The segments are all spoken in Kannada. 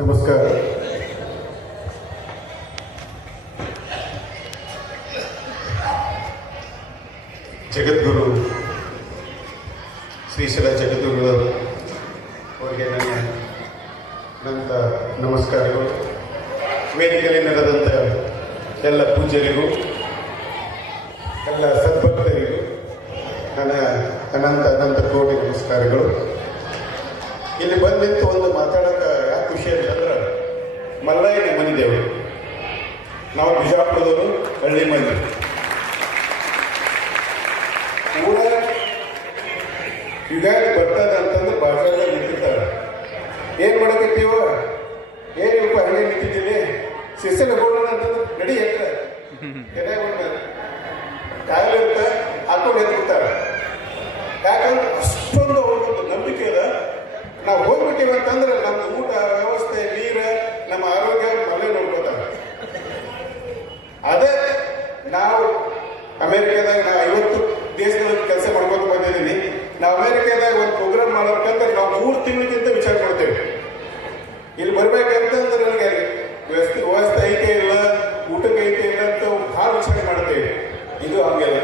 ನಮಸ್ಕಾರ. ಜಗದ್ಗುರು ಶ್ರೀಶೈಲ ಜಗದ್ಗುರುಗಳು ಅವರಿಗೆ ನನ್ನ ನಮಸ್ಕಾರಗಳು. ವೇದಿಕೆಯಲ್ಲಿ ನಡೆದಂಥ ಎಲ್ಲ ಪೂಜ್ಯರಿಗೂ ಎಲ್ಲ ಸದ್ಭಕ್ತರಿಗೂ ನನ್ನ ಅನಂತ ಕೋಟಿ ನಮಸ್ಕಾರಗಳು. ಇಲ್ಲಿ ಬಂದು ನಿಂತು ಒಂದು ಮಾತಾಡೋಕೆ ಯಾಕೆ ಖುಷಿ ಅಂತಂದ್ರೆ ಮಲ್ಲಯ್ಯನ ಮನೆ ದೇವರು. ನಾವು ಬಿಜಾಪುರದವರು, ಹಳ್ಳಿ ಮಂದಿ. ಊರ ಯುಗಾದಿ ಬರ್ತದೆ ಅಂತಂದ್ರೆ ಭಾಷೆದಾಗ ನಿಂತಿರ್ತಾರೆ. ಏನು ಮಾಡಕತ್ತೀವ, ಏನಿಲ್ಪ ಹಂಗೆ ನಿಂತಿದ್ದೀನಿ, ಶಿಸ್ಸಲ್ಲಿ ಹೋಗೋಣ ಅಂತಂದ್ರೆ ನಡಿ ಹೇಳ್ತಾರೆ. ಕಾಯಿಲೆ ಇರುತ್ತೆ, ಹಾಕೊಂಡು ಎದ್ಬಿಡ್ತಾರೆ. ಯಾಕಂದ್ರೆ ಅಷ್ಟೊಂದು ಅವ್ರಿಗೊಂದು ನಂಬಿಕೆ ಅದ. ನಾವು ಹೋಗ್ಬಿಟ್ಟಿವಿ ಅಂತಂದ್ರೆ ನಮ್ಮ ಊಟ ವ್ಯವಸ್ಥೆ, ನೀರು, ನಮ್ಮ ಆರೋಗ್ಯ ಮನೆ ನೋಡ್ಕೋತಾರೆ. ಅದೇ ನಾವು ಅಮೆರಿಕಾದಾಗ ನಾವು 50 ದೇಶಗಳಲ್ಲಿ ಕೆಲಸ ಮಾಡ್ಕೊಂಡು ಬಂದಿದ್ದೀನಿ. ನಾವು ಅಮೆರಿಕಾದಾಗ ಒಂದು ಪ್ರೋಗ್ರಾಮ್ ಮಾಡ್ಬೇಕಂದ್ರೆ ನಾವು 3 ತಿಂಗಳಿಗಿಂತ ವಿಚಾರ ಮಾಡ್ತೇವೆ. ಇಲ್ಲಿ ಬರ್ಬೇಕಂತಂದ್ರೆ ನನಗೆ ವ್ಯವಸ್ಥೆ ಐತೆ ಇಲ್ಲ, ಊಟಕ್ಕೆ ಐತೆ ಇಲ್ಲ ಅಂತ ಭಾಳ ವಿಚಾರ ಮಾಡ್ತೇವೆ. ಇದು ಹಂಗೆಲ್ಲ.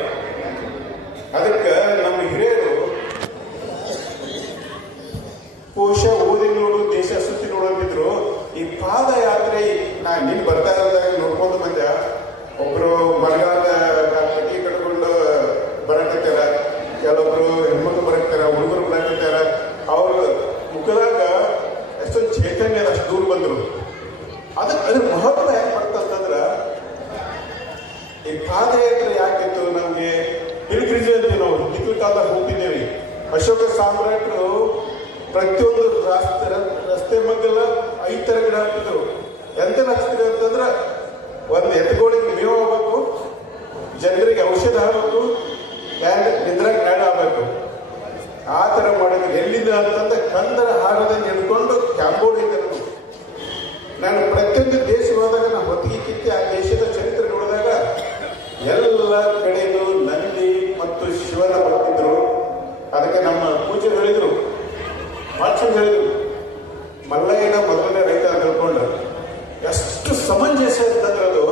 ಅದಕ್ಕೆ ನಮ್ಮ ಹಿರಿಯರು ಕೋಶ ಓದಿ ನೋಡು, ದೇಶ ಸುತ್ತಿ ನೋಡೋದಿದ್ರು. ಈ ಪಾದಯಾತ್ರೆ ನಾನು ನಿನ್ ಬರ್ತಾ ಇರೋದಾಗ ನೋಡ್ಕೊಂಡು ಬಂದೆ. ಒಬ್ರು ಮಳೆಗಾಲ ಕಟ್ಟಿ ಕಟ್ಕೊಂಡು ಬರಕತ್ತಾರ, ಕೆಲವೊಬ್ರು ಹೆಣ್ಮಕ್ಳು ಬರಕ್ತಾರ, ಹುಡುಗರು ಬರಕತ್ತಾರ. ಅವ್ರ ಮುಖದಾಗ ಎಷ್ಟೊಂದು ಚೈತನ್ಯ ಅಷ್ಟು ದೂರ ಬಂದರು. ಅದ್ರ ಮಹತ್ವ ಯಾಕೆ ಬರ್ತಂತಂದ್ರ, ಈ ಪಾದಯಾತ್ರೆ ಯಾಕಿತ್ತು ನಮ್ಗೆ ಪಿಲ್ಗ್ರಿಜ್ ಅಂತೀವಿ. ನಾವು ಹಿಂದಿನ ಕಾಲದಾಗ ಹೋಗ್ತಿದ್ದೇವೆ. ಅಶೋಕ ಸಾಮ್ರಾಟರು ಪ್ರತಿಯೊಂದು ರಸ್ತೆ ಮಗ್ಗೆಲ್ಲ 5 ಥರ ಗಿಡ ಹಾಕ್ತಿದ್ರು. ಎಂತ ಹಾಕ್ತಿದ್ರು ಅಂತಂದ್ರೆ, ಒಂದು ಎತ್ತುಗಳಿಗೆ ಮೇವು ಆಗ್ಬೇಕು, ಜನರಿಗೆ ಔಷಧ ಆಗ್ಬೇಕು, ನಿದ್ರಾಗ ನಾಡ ಆಗ್ಬೇಕು. ಆ ಥರ ಮಾಡಿದ್ರು. ಎಲ್ಲಿಂದ ಅಂತಂದ್ರೆ ಕಂದರ ಹಾರದಂಗೆ ಎದ್ಕೊಂಡು ಕ್ಯಾಂಬೋಡಿಯಿಂದ. ನಾನು ಪ್ರತಿಯೊಂದು ದೇಶ ಹೋದಾಗ ನಾನು ಹೊತ್ತಿಗೆ ಕಿತ್ತಿ ಆ ದೇಶದ ಚರಿತ್ರೆ ನೋಡಿದಾಗ ಎಲ್ಲ ಕಡೆಯೂ ನಂದಿ ಮತ್ತು ಶಿವನ ಬರ್ತಿದ್ರು. ಅದಕ್ಕೆ ನಮ್ಮ ಪೂಜೆ ಹೇಳಿದ್ರು, ಭಾಳ ಚಂದ ಹೇಳಿದ್ರು, ಮಲ್ಲಯ್ಯನ ಮೊದಲನೇ ರೈತ ಅಂತ ಹೇಳ್ಕೊಂಡು. ಎಷ್ಟು ಸಮಂಜಸ ಅಂತಂದ್ರೆ ಅದು.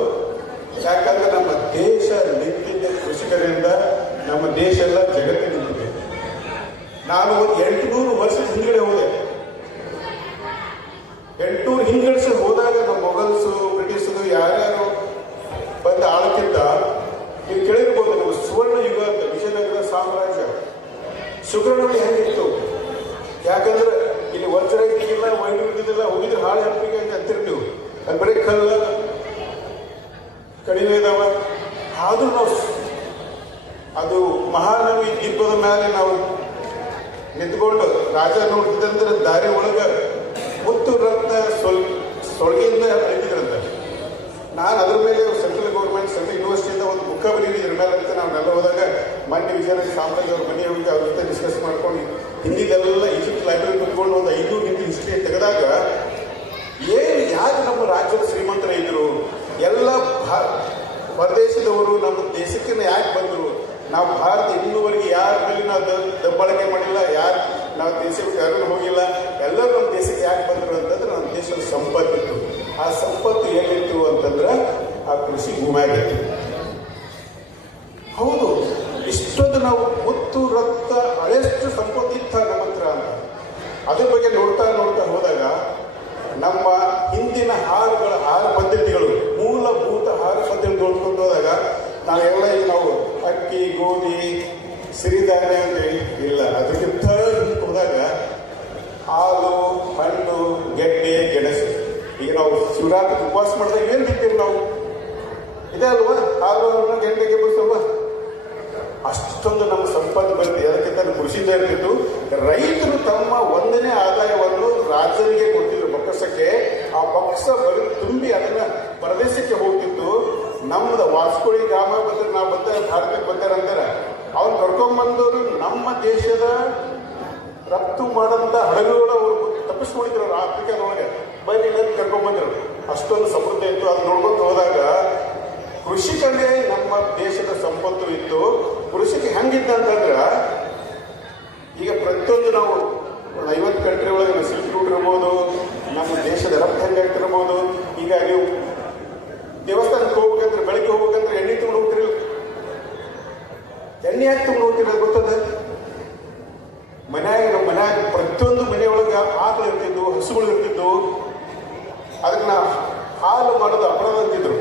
ಯಾಕಂದ್ರೆ ನಮ್ಮ ದೇಶ ನಿಂತಿದ್ದ ಕೃಷಿಕರಿಂದ, ನಮ್ಮ ದೇಶ ಎಲ್ಲ ಜಗತ್ತಿಗೆ ನಿಂತಿದೆ. ನಾನು ಒಂದು 800 ವರ್ಷದ ಹಿಂದ್ಗಡೆ ಹೋದೆ. 800 ಹಿಂದ್ಗಡೆ ಹೋದಾಗ ನಮ್ಮ ಮೊಘಲ್ಸು, ಬ್ರಿಟಿಷರು ಯಾರ್ಯಾರು ಬಂದು ಆಳ್ತಿದ್ದ, ನೀವು ಕೇಳಿರ್ಬೋದು, ನಮ್ಮ ಸುವರ್ಣ ಯುಗ ಅಂತ ವಿಜಯನಗರ ಸಾಮ್ರಾಜ್ಯ ಸುಗ್ರಣಿ ಹೆಂಗಿತ್ತು. ಯಾಕಂದ್ರೆ ಇಲ್ಲಿ ವಜ್ರ ಇದ್ದಿಲ್ಲ, ವೈಡು ಇದ್ದಿದ್ದಿಲ್ಲ, ಹೋಗಿದ್ರೆ ಹಾಳು ಹಪ್ಪಿಗೆ ಅಂತ ಅಂತಿರ್ತೀವಿ. ಅದು ಬರೀ ಕಲ್ಲ ಕಡಿಮೆ ಇದಾವ. ಆದ್ರೂ ನಾವು ಅದು ಮಹಾನವಿ ದೀಪದ ಮೇಲೆ ನಾವು ನಿಂತ್ಕೊಂಡು ರಾಜ ನೋಡ್ತಿದ್ದಂದ್ರೆ ದಾರಿ ಒಳಗೆ ಮುತ್ತು ರತ್ನ ಸೊಳಗೆಯಿಂದ ಇದ್ದಿದ್ರಂತೆ. ನಾನು ಅದ್ರ ಮೇಲೆ ಸೆಂಟ್ರಲ್ ಗೌರ್ಮೆಂಟ್, ಸೆಂಟ್ರಲ್ ಯೂನಿವರ್ಸಿಟಿಯಿಂದ ಒಂದು ಬುಕ್ಕ ಬರೀದಿದ್ರ ಮೇಲೆ ಅಂತ ನಾವೆಲ್ಲ ಹೋದಾಗ ಮೊನ್ನೆ ವಿಜಯನಗರ ಸಾಮ್ರಾಜ್ಯ ಅವ್ರ ಮನೆ ಹೋಗಿ ಅವ್ರ ಜೊತೆ ಡಿಸ್ಕಸ್ ಮಾಡ್ಕೊಂಡು ಹಿಂದಿದೆಲ್ಲ ಈಜಿಪ್ಟ್ ಲೈಬ್ರರಿ ಕುತ್ಕೊಂಡು ಒಂದು 500 ಹಿಂದಿ ಹಿಸ್ಟ್ರಿ ತೆಗೆದಾಗ ಯಾಕೆ ನಮ್ಮ ರಾಜ್ಯದ ಶ್ರೀಮಂತರ ಇದ್ರು, ಎಲ್ಲ ಹೊರದೇಶದವರು ನಮ್ಮ ದೇಶಕ್ಕೆ ಯಾಕೆ ಬಂದರು, ನಾವು ಭಾರತ ಇನ್ನೂವರೆಗೆ ಯಾರ ಮೇಲೆ ನಾವು ದಬ್ಬಾಳಿಕೆ ಮಾಡಿಲ್ಲ, ನಾವು ದೇಶಕ್ಕೆ ಯಾರು ಹೋಗಿಲ್ಲ, ಎಲ್ಲರೂ ನಮ್ಮ ದೇಶಕ್ಕೆ ಯಾಕೆ ಬಂದರು ಅಂತಂದ್ರೆ ನಮ್ಮ ದೇಶದ ಸಂಪತ್ತಿತ್ತು. ಆ ಸಂಪತ್ತು ಏನಿತ್ತು ಅಂತಂದ್ರೆ ಆ ಕೃಷಿ ಭೂಮಿಯಾಗಿತ್ತು. ಹೌದು, ಇಷ್ಟೊಂದು ನಾವು ಮುತ್ತು ರಕ್ತ ಹಳೆಷ್ಟು ಸಂಪತ್ತಿತ್ತ ನಮ್ಮ ಹತ್ರ ಅಂತ. ಅದ್ರ ಬಗ್ಗೆ ನೋಡ್ತಾ ಹೋದಾಗ ನಮ್ಮ ಹಿಂದಿನ ಆಹಾರ ಪದ್ಧತಿಗಳು, ಮೂಲಭೂತ ಆಹಾರ ಪದ್ಧತಿ ನೋಡ್ಕೊಂಡು ಹೋದಾಗ ನಾವೆಲ್ಲ ಈಗ ನಾವು ಅಕ್ಕಿ, ಗೋಧಿ, ಸಿರಿಧಾನ್ಯ ಅಂತೇಳಿ ಇಲ್ಲ. ಅದಕ್ಕಿಂತ ಹೋದಾಗ ಹಾಲು, ಹಣ್ಣು, ಗೆಡ್ಡೆ, ಗೆಣಸು. ಈಗ ನಾವು ಶಿವರಾತ್ರಿ ಉಪವಾಸ ಮಾಡಿದಾಗ ಏನು ತಿಂತೀವಿ ನಾವು? ಇದೆ ಅಲ್ವಾ, ಹಾಲು, ಹಣ್ಣು, ಗೆಡ್ಡೆ, ಗೆಬ್ಬಸಲ್ವಾ? ಅಷ್ಟೊಂದು ನಮ್ಮ ಸಂಪತ್ತು ಬರುತ್ತೆ. ಅದಕ್ಕಿಂತ ಕೃಷಿಯಿಂದ ಇರ್ತಿತ್ತು. ರೈತರು ತಮ್ಮ 1ನೇ ಆದಾಯವನ್ನು ರಾಜ್ಯರಿಗೆ ಕೊಟ್ಟಿದ್ರು ಬೊಕ್ಕಸಕ್ಕೆ. ಆ ಬೊಕ್ಕಸ ತುಂಬಿ ಅದನ್ನ ಪ್ರದೇಶಕ್ಕೆ ಹೋಗ್ತಿತ್ತು. ನಮ್ದು ವಾಸ್ಕೋಳಿ ಗ್ರಾಮ ಬಂದ್ರೆ ನಾವು ಭಾರತಕ್ಕೆ ಬಂದಾರಂತಾರೆ. ಅವ್ರು ಕರ್ಕೊಂಡ್ಬಂದವರು ನಮ್ಮ ದೇಶದ ರಫ್ತು ಮಾಡಂತ ಹಡಗುಗಳು ಅವರು ತಪ್ಪಿಸ್ಕೊಂಡಿದ್ರು. ಅವ್ರು ಆಫ್ರಿಕಾದೊಳಗೆ ಬನ್ನಿ ಕರ್ಕೊಂಡ್ಬಂದ್ರು. ಅಷ್ಟೊಂದು ಸಮೃದ್ಧ ಇತ್ತು. ಅದು ನೋಡ್ಕೊಂಡು ಹೋದಾಗ ಕೃಷಿಕಲ್ಲೇ ನಮ್ಮ ದೇಶದ ಸಂಪತ್ತು ಇತ್ತು. ಕೃಷಿಗೆ ಹೆಂಗಿದ್ದ ಅಂತಂದ್ರೆ, ಈಗ ಪ್ರತಿಯೊಂದು ನಾವು 50 ಕಂಟ್ರಿ ಒಳಗೆ ಸಿಲ್ಕ್ ರೂಟ್ ಇರ್ಬೋದು, ನಮ್ಮ ದೇಶದ ರಫ್ತು ಅದಕ್ಕೆ ನಾ ಹಾಲು ಮಾಡೋದು ಅಪರಾಧ ಅಂತಿದ್ರು.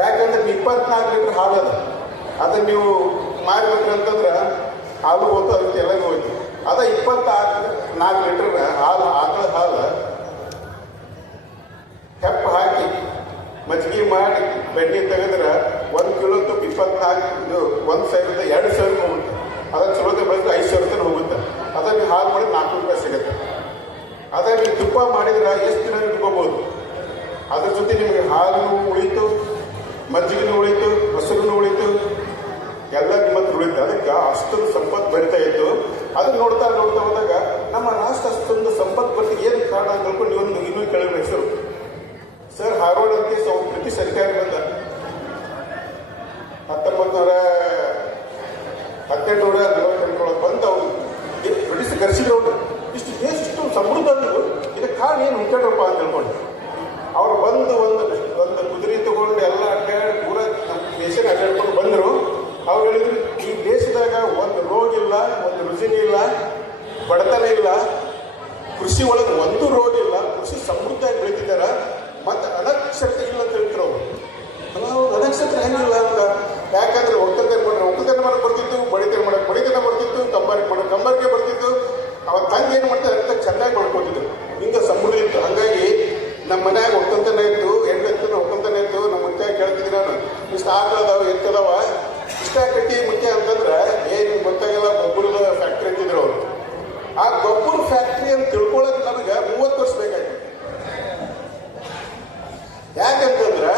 ಯಾಕಂದ್ರೆ 24 ಲೀಟರ್ ಹಾಲು ಅದ, ಅದನ್ನ ನೀವು ಮಾರ್ಬೇಕ್ರಿ ಅಂತಂದ್ರೆ ಹಾಲು ಹೋಯ್ತು, ಅದಕ್ಕೆ ಎಲ್ಲ ಹೋಯ್ತು. ಅದ 24 ಲೀಟರ್ ಹಾಲು, ಆಕಳ ಹಾಲು ಹೆಪ್ಪ ಹಾಕಿ ಮಜ್ಜಿಗೆ ಮಾಡಿ ಬೆಣ್ಣೆ ತೆಗೆದ್ರೆ 1 ಕಿಲೋ ತುಪ್ಪ 24 1,000 ಹೋಗುತ್ತೆ. ಅದನ್ನು ಚಲೋತೆ ಬೆಳೆದ್ರೆ 5,000 ತನಕ ಹೋಗುತ್ತೆ. ಅದನ್ನು ಹಾಲು ಮಾಡಿ 4 ರೂಪಾಯಿ ಸಿಗುತ್ತೆ. ಅದೇ ನೀವು ತುಪ್ಪ ಮಾಡಿದ್ರೆ ಎಷ್ಟು ದಿನ ಇಟ್ಕೋಬೋದು. ಅದ್ರ ಜೊತೆ ನಿಮಗೆ ಹಾಲು ಉಳಿತು, ಮಜ್ಜಿಗೆನೂ ಉಳಿತು, ಮೊಸರು ಉಳಿತು, ಎಲ್ಲ ನಿಮ್ಮ ಉಳಿತು. ಅದಕ್ಕೆ ಅಷ್ಟೊಂದು ಸಂಪತ್ತು ಬೆಳೀತಾ ಇತ್ತು. ಅದನ್ನ ನೋಡ್ತಾ ಹೋದಾಗ ನಮ್ಮ ರಾಷ್ಟ್ರ ಅಷ್ಟೊಂದು ಸಂಪತ್ತು ಬರ್ತಿಗೆ ಏನು ಕಾರಣ ಅಂತ ಹೇಳ್ಕೊಂಡು ನೀವೊಂದು ಇನ್ನೂ ಕೆಳಗೆ ಹೆಸರು ಸರ್ ಹಾರ್ವರ್ಡ್ ಅಂತ ಬ್ರಿಟಿಷ್ ಅಧಿಕಾರಿ ಬಂದ 1848 ಬಂದು ಅವ್ರು ಬ್ರಿಟಿಷ್ ಕರೆಸಿದ್ರು. ಇಷ್ಟು ದೇಶ ಇಷ್ಟು ಸಮೃದ್ಧ ಅಂದ್ರು, ಇದಕ್ಕೆ ಕಾರಣ ಏನು ಹುಡ್ಕಾಡ್ರಪ್ಪ ಅಂತ ಹೇಳ್ಕೊಂಡು ಅವ್ರು ಬಂದು ಒಂದು ಕುದುರೆ ತಗೊಂಡು ಎಲ್ಲ ಅಡ್ಡಾಡಿ ಪೂರ ನಮ್ಮ ದೇಶನ ಅಡ್ಡಾಡ್ಕೊಂಡು ಬಂದರು. ಅವ್ರು ಹೇಳಿದ್ರು, ಈ ದೇಶದಾಗ ಒಂದು ರೋಗ ಇಲ್ಲ, ಒಂದು ರುಜಿನ ಇಲ್ಲ, ಬಡತನ ಇಲ್ಲ, ಕೃಷಿ ಒಳಗೆ ಒಂದು ರೋಗ ಇಲ್ಲ, ಕೃಷಿ ಸಮೃದ್ಧಿಯಾಗಿ ಬೆಳೀತಿದ್ದಾರೆ, ಮತ್ತು ಅನಕ್ಷರತೆ ಇಲ್ಲ ಅಂತ ಹೇಳ್ತಾರೆ ಅವರು. ಅನಕ್ಷರತೆ ಏನಿಲ್ಲ ಅಂತ. ಯಾಕಂದ್ರೆ ಒಕ್ಕಲ್ತನ ಮಾಡಕ್ಕೆ ಬರ್ತಿತ್ತು, ಬಡಿತನ ಬರ್ತಿತ್ತು, ಕಂಬಾರಿಕೆ ಬರ್ತಿತ್ತು. ಅವ ತಂಗ ಏನು ಮಾಡ್ತಾರೆ ಅಂತ ಚೆನ್ನಾಗಿ ಮಾಡ್ಕೊತಿದ್ರು. ಹಿಂಗೆ ಸಮೃದ್ಧಿ ಇತ್ತು. ಹಂಗಾಗಿ ನಮ್ಮ ಮನ್ಯಾಗ ಒಕ್ಕಲ್ತನ ಇತ್ತು, ಹೆಣ್ಣು ಒಕ್ಕಲ್ತನ ಇತ್ತು. ನಮ್ಮ ಮುಖ್ಯ ಕೇಳ್ತಿದ್ದೆ ನಾನು, ಇಷ್ಟು ಆಕಳದಾವ ಎತ್ತದಾವ ಇಷ್ಟ ಕಟ್ಟಿ ಮುಖ್ಯ ಅಂತಂದ್ರೆ ನಿಮ್ಗೆ ಗೊತ್ತಾಗಲ್ಲ, ಗೊಬ್ಬರದ ಫ್ಯಾಕ್ಟ್ರಿ ಅಂತಿದ್ರು ಅವರು. ಆ ಗೊಬ್ಬರ ಫ್ಯಾಕ್ಟ್ರಿ ಅಂತ ತಿಳ್ಕೊಳ್ಳೋಕೆ ನಮಗೆ 30 ವರ್ಷ ಬೇಕಾಗಿತ್ತು. ಯಾಕಂತಂದ್ರೆ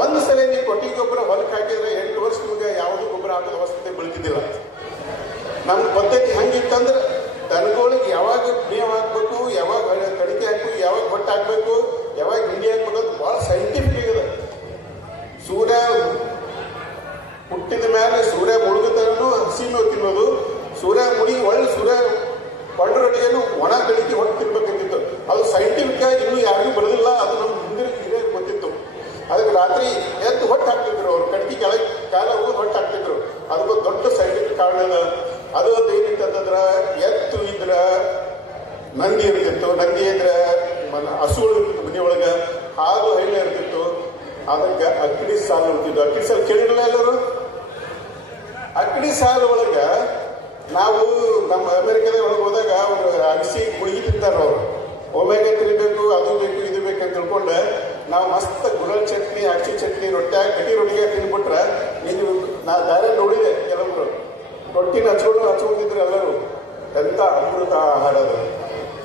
ಒಂದು ಸಲ ನೀವು ಕೊಟ್ಟಿಗೆ ಗೊಬ್ಬರ ಹೊಲಕ್ಕೆ ಹಾಕಿದ್ರೆ 8 ವರ್ಷ ನಿಮಗೆ ಯಾವುದು ಗೊಬ್ಬರ ಹಾಕೋದು ಅವಶ್ಯಕತೆ ಬೆಳೀತಿದ್ದಿಲ್ಲ. ನಮ್ಮ ಪದ್ಧತಿ ಹಂಗಿತ್ತಂದ್ರೆ ದನಗಳಿಗೆ ಯಾವಾಗ ಮೇವು ಹಾಕ್ಬೇಕು, ಯಾವಾಗ ಕಡಿಕೆ ಹಾಕ್ಬೇಕು, ಯಾವಾಗ ಹೊಟ್ಟೆ ಹಾಕ್ಬೇಕು, ಯಾವಾಗ ಹಿಂಡಿ ಹಾಕ್ಬೇಕು ಅಂತ ಭಾಳ ಸೈಂಟಿಫಿಕ್ ಇದೆ. ಸೂರ್ಯ ಹುಟ್ಟಿದ ಮೇಲೆ ಸೂರ್ಯ ಮುಳುಗುತ್ತನೂ ಹಸಿ ಮೇವು ತಿನ್ನೋದು, ಸೂರ್ಯ ಸೂರ್ಯ ಕೊಂಡ್ರೊಟ್ಟಿಗೆನು ಒಣ ಕಡಿಕೆ ಹೊಟ್ಟೆ ತಿನ್ಬೇಕಂತಿತ್ತು. ಅದು ಸೈಂಟಿಫಿಕ್ ಆಗಿ ಇನ್ನೂ ಯಾರಿಗೂ ಬರೋದಿಲ್ಲ. ಅದು ನಮ್ಮ ಹಿಂದಿನ ಹಿರಿಯರಿಗೆ ಗೊತ್ತಿತ್ತು. ಅದಕ್ಕೆ ರಾತ್ರಿ ಎದ್ದು ಹೊಟ್ಟೆ ಹಾಕ್ತಿದ್ರು ಅವರು, ಕಡಿಕೆ ಕೆಳಗೆ ಕಾಲ ಹೋಗಿ ಹೊಟ್ಟೆ ಹಾಕ್ತಿದ್ರು. ಅದಕ್ಕೊಂದು ದೊಡ್ಡ ಸೈಂಟಿಫಿಕ್ ಕಾರಣ ಇದೆ. ಅದು ಒಂದು ಏನಿತ್ತು ಅಂತಂದ್ರೆ, ಎತ್ತು ಇದ್ರೆ ನಂದಿ ಇರ್ತಿತ್ತು, ನಂದಿ ಇದ್ರೆ ಹಸುಗಳು ಇರ್ತಿತ್ತು, ಮನೆಯೊಳಗೆ ಹಾಲು ಹೈಲೆ ಇರ್ತಿತ್ತು. ಅದಕ್ಕೆ ಅಕ್ಕಡಿ ಸಾಲು ಇರ್ತಿತ್ತು. ಅಕ್ಕಡಿ ಸಾಲು ಕೇಳಿರಲ್ಲ ಎಲ್ಲರೂ? ಅಕ್ಕಡಿ ಸಾಲು ಒಳಗೆ ನಾವು ನಮ್ಮ ಅಮೆರಿಕದ ಒಳಗೆ ಹೋದಾಗ ಅವರು ಅಗಸಿ ಗುಳಿಗೆ ತಿಂತಾರೆ. ಅವರು ಒಮ್ಮೆಗೆ ತಿನ್ನಬೇಕು, ಅದು ಬೇಕು, ಇದು ಬೇಕು ಅಂತ ತಿಳ್ಕೊಂಡು ನಾವು ಮಸ್ತ್ ಗುಡಲ್ ಚಟ್ನಿ, ಅಕ್ಕಿ ಚಟ್ನಿ, ಕಟ್ಟಿ ರೊಟ್ಟಿಗೆ ತಿಂದ್ಬಿಟ್ರೆ, ನೀನು ನಾ ದಾರ ನೋಡಿದೆ ಕೆಲವರು ರೊಟ್ಟಿನ ಹಚ್ಕೊಂಡಿದ್ರು ಎಲ್ಲರೂ. ಎಂಥ ಅಮೃತ ಆಹಾರ ಅದು.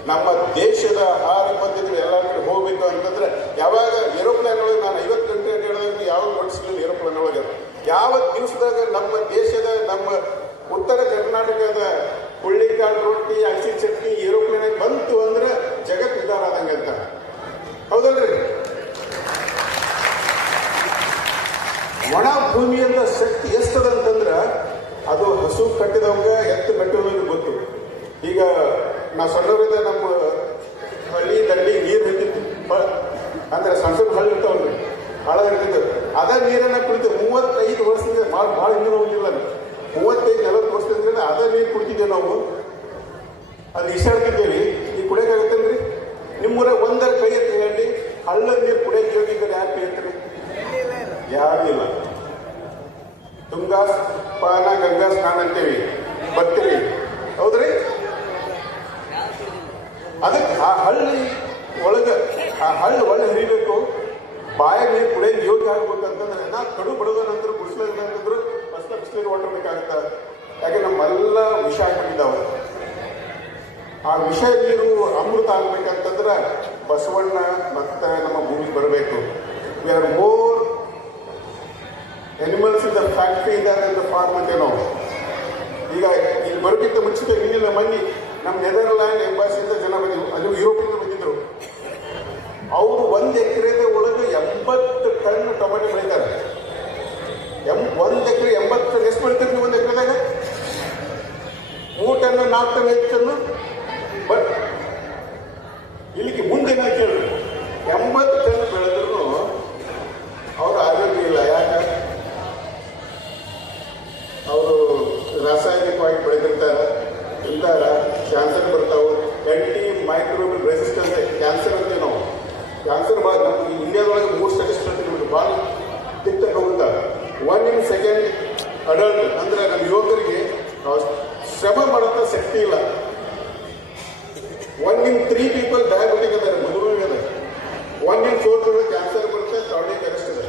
ನಮ್ಮ ದೇಶದ ಆಹಾರ ಪದ್ಧತಿ ಎಲ್ಲ ಕಡೆ ಹೋಗ್ಬೇಕು ಅಂತಂದ್ರೆ ಯಾವಾಗ ಏರೋಪ್ಲೇನ್ ಒಳಗೆ ನಾನು 50 ಗಂಟೆ ಹೇಳಿದಾಗ ಯಾವಾಗ ನೋಡಿಸ್ಲಿಲ್ಲ ಏರೋಪ್ಲೇನ್ ಒಳಗೆ. ಯಾವ ದಿವಸದಾಗ ನಮ್ಮ ದೇಶದ, ನಮ್ಮ ಉತ್ತರ ಕರ್ನಾಟಕದ ಹುಳ್ಳಿಕಾಳು ರೊಟ್ಟಿ, ಅಕ್ಕಿ ಚಟ್ನಿ ಏರೋಪ್ಲೇನ್ ಬಂತು ಅಂದ್ರೆ ಜಗತ್ತು ಉದ್ಧಾರ ಆದಂಗೆ ಅಂತ. ಹೌದಲ್ರಿ? ಒಣ ಭೂಮಿಯಿಂದ ಶಕ್ತಿ ಎಷ್ಟದಂತಂದ್ರೆ ಅದು ಹಸು ಕಟ್ಟಿದವಂಗ ಎತ್ತು ಕಟ್ಟಿದವಂಗ ಗೊತ್ತು. ಈಗ ನಾವು ಸಣ್ಣವರಿಂದ ನಮ್ಮ ಹಳ್ಳಿ ದಂಡಿ ನೀರು ಹಿಡಿತಿತ್ತು, ಅಂದ್ರೆ ಸಣ್ಣ ಹಳ್ಳಿ ಇರ್ತಾವಲ್ರಿ, ಹಳ ಇರ್ತಿತ್ತು. ಅದೇ ನೀರನ್ನ ಕುಡಿತು 35 ವರ್ಷದಿಂದ, ಭಾಳ ನೀರು ಹೋಗಿಲ್ಲ, 35-40 ವರ್ಷದಿಂದ ಅದೇ ನೀರು ಕುಡಿತಿದ್ದೇವೆ ನಾವು. ಅದು ಇಷ್ಟಾಡ್ತಿದ್ದೇವೆ. ಈಗ ಕುಡಿಯೋಕ್ಕಾಗತ್ತಲ್ರಿ? ನಿಮ್ಮೂರ ಒಂದರ ಕೈ ಎತ್ತಿ ಹೇಳಿ, ಹಳ್ಳದ ನೀರು ಕುಡಿಯೋಕೆ ಹೋಗಿದ್ದಾರೆ ಯಾರು ಕೈ ಎತ್ತರಿ? ಯಾರೂ ಇಲ್ಲ. ತುಂಗಾ ಪಾನ, ಗಂಗಾ ಸ್ನಾನ ಅಂತೇವಿ, ಬರ್ತೀವಿ, ಹೌದ್ರಿ? ಅದಕ್ಕೆ ಆ ಹಳ್ಳಿ ಒಳಗೆ ಒಳ್ಳೆ ಹರಿಬೇಕು, ಬಾಯ ನೀರು ಕುಡಿಯೋದು ಯೋಗ್ಯ ಆಗ್ಬೇಕಂತಂದ್ರೆ ನಾ ಕಡು ಬಡದ ನಂತರ ಗುಡಿಸ್ಲಿಲ್ಲ ಅಂತಂದ್ರು ಫಸ್ಟ್ ಬಿಸಿಲಿಗೆ ವಾಟರ್ ಬೇಕಾಗುತ್ತ. ಯಾಕೆ ನಮ್ಮೆಲ್ಲ ವಿಷ ಹಾಕಿದ್ದಾವೆ. ಆ ವಿಷ ನೀರು ಅಮೃತ ಆಗ್ಬೇಕಂತಂದ್ರೆ ಬಸವಣ್ಣ ಮತ್ತೆ ನಮ್ಮ ಭೂಮಿಗೆ ಬರಬೇಕು. We are more animals in the factory than in the farm ಅಂತ ನಾವು. ಈಗ ಇಲ್ಲಿ ಬರೋಕ್ಕಿಂತ ಮುಂಚಿತ ಇನ್ನಿಲ್ಲ ಮಂದಿ ನಮ್ಮ ನೆದರ್ಲ್ಯಾಂಡ್ ಎಂಬಾಸಿಯಿಂದ ಜನ ಬಂದಿದ್ರು, ಅದು ಯುರೋಪಿಂದ ಬಂದಿದ್ರು. ಅವರು 1 ಎಕರೆದ ಒಳಗೆ 80 ಟನ್ ಟೊಮೆಟೊ ಬೆಳೀತಾರೆ. 1 ಎಕರೆ 80 ಟನ್ ಎಷ್ಟು ಬೆಳಿತಾರೆ ನೀವು 1 ಎಕರೆದಾಗ? 3 ಟನ್ 4 ಟನ್ ಹೆಚ್ಚನ್ನು. ಬಟ್ ಇಲ್ಲಿಗೆ ಮುಂದೆ ಕೇಳಿ 80 ಟನ್ ಬೆಳೆದ್ರು ಅವ್ರ ಆರೋಗ್ಯ ಇಲ್ಲ. ಯಾಕೆ? ಅವರು ರಾಸಾಯನಿಕವಾಗಿ ಬೆಳೆದಿರ್ತಾರೆ, ತಿಂತಾರ, ಕ್ಯಾನ್ಸರ್ ಬರ್ತಾವೆ. ಆ್ಯಂಟಿ ಮೈಕ್ರೋಬಿಯಲ್ ರೆಸಿಸ್ಟೆನ್ಸ್ ಕ್ಯಾನ್ಸರ್ ಅಂತೀವಿ ನಾವು. ಕ್ಯಾನ್ಸರ್ ಭಾಳ ನಮ್ಗೆ ಇಂಡಿಯಾದೊಳಗೆ 3 ಸ್ಟ್ಯಾಟಿಸ್ಟಿಕ್ಸ್ ಭಾಳ ತಿಕ್ತಕ್ಕೆ ಹೋಗ್ತಾರೆ. 1 in 2 ಅಡಲ್ಟ್ ಅಂದರೆ ನಮ್ಮ ಯುವಕರಿಗೆ ಶ್ರಮ ಮಾಡೋಂಥ ಶಕ್ತಿ ಇಲ್ಲ. 1 in 3 ಪೀಪಲ್ ಡಯಾಬಿಟಿಕ್ ಅದಾರೆ, ಮಧುಮೇಹ ಅದ. 1 in 4 ಕ್ಯಾನ್ಸರ್ ಬರುತ್ತೆ, ಕಾರ್ಡಿಯಕ್ ಅರೆಸ್ಟ್ ಇದೆ.